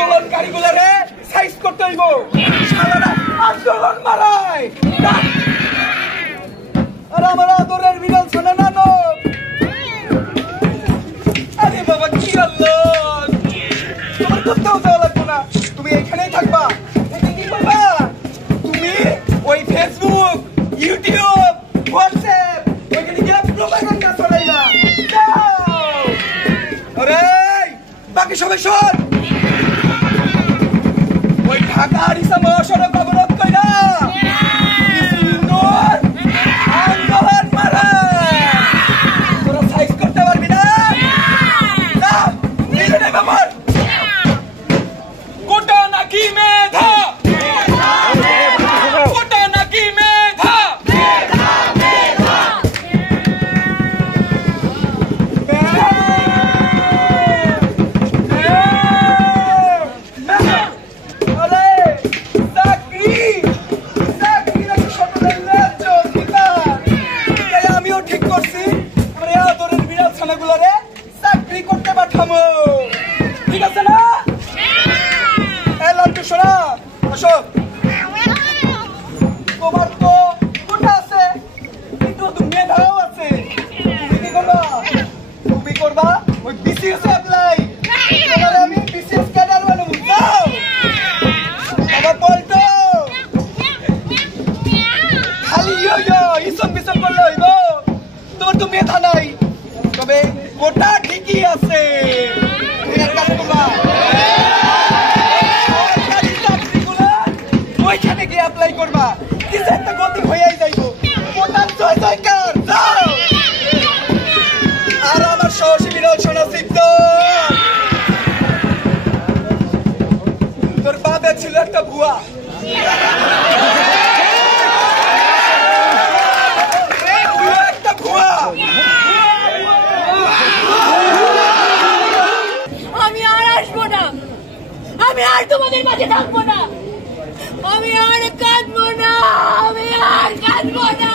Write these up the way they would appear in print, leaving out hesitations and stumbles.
আন্দোলনকারীগুলোরে size করতে হইব। সারারা আন্দোলন মারায় আর আমার আদরের বিড়াল শোনা নানো। আরে বাবা কি আল্লাহ, তোমার কোথাও যাওয়া লাগবে না, তুমি এখানেই থাকবা। কি বাবা তুমি ওই ফেসবুক, ইউটিউব, হোয়াটসঅ্যাপ ওইখানে গিয়ে প্রোপাগান্ডা ছড়াইবা। আরে বাকি সবাই শোন, ওই ঢাকা আরিসা মহাসড়ক অবরোধ কইরা আন্দোলন মারা। তোরা সাইজ করতে পারবি না? ব্যাপার কোটা নাকি মেধা, কোটা নাকি মেধা, আমিও ঠিক করছি আমরা আদরের বিড়াল ছানাগুলোরে চাকরি করতে পাঠাবো। ঠিক আছে না? লালটু সোনা আসো, তোমার তো কোটা আছে কিন্তু তুমি মেধাও আছে। তুমি কি করবা? তুমি করবা ওই বিসিএস অ্যাপ্লাই। তোমারে আমি বিসিএস ক্যাডার বানাবো। যাও বাবা পল্টো, খালি ইসব বিসব করলে হইব? তোমার তো মেধা নাই, তবে কোটা ঠিকই আছে। ওইখানে গিয়ে অ্যাপ্লাই করবা, কিছু একটা গতি হয়েই যাইব। কোটার জয় জয়কার। আর আমার সাহসী বিড়াল শোনা শিখত, তোর বাপের ছিল একটা ভুয়া। একটা ভুয়া। আমি আর আসবো না, আমি আর তোমাদের মাঝে থাকবো না, আমি আর কাঁদবো না, আমি আর কাঁদবো না।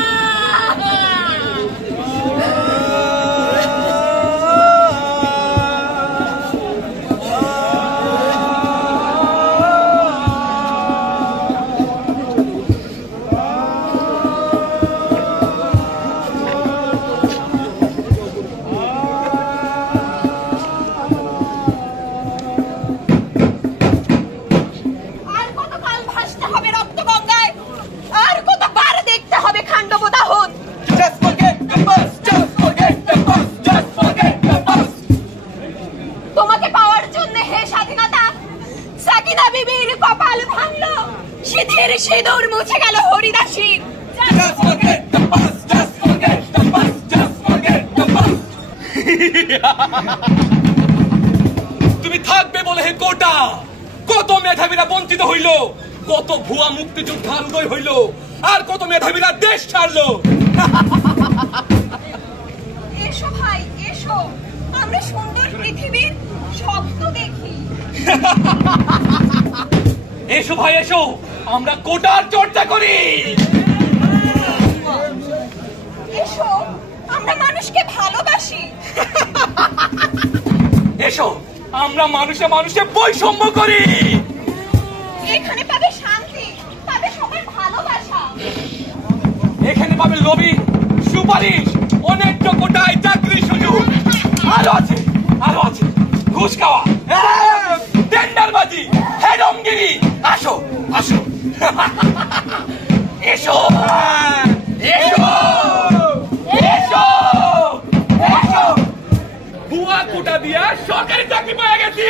সিঁদুর মুছে গেল হরিদাসীর। তুমি থাকবে বলে হে কোটা, কত মেধাবীরা বঞ্চিত হইল, কত ভুয়া মুক্তিযোদ্ধা উদয় হইল, আর কত মেধাবীরা দেশ ছাড়লো। এসো ভাই এসো, আমরা সুন্দর পৃথিবীর স্বপ্ন দেখি। এসো ভাই এসো, আমরা কোটার চর্চা করি। এসো আমরা মানুষকে ভালোবাসি। এসো আমরা মানুষে মানুষে বৈষম্য করি। এখানে পাবে শান্তি, পাবে সবার ভালোবাসা। এখানে পাবে লবি, সুপারিশ, অনেক কোটায় চাকরি সুযোগ। আরো আছে, আরো আছে ঘুষ খাওয়া, টেন্ডারবাজি, হেডমগিরি। আসো আসো এসো এসো এসো এসো, ভুয়া কোটা দিয়া সরকারি চাকরি পেয়ে গেছি।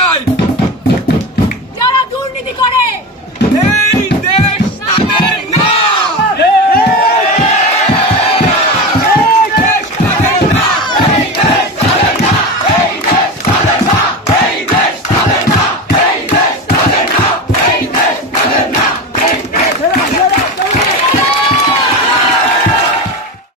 চাই।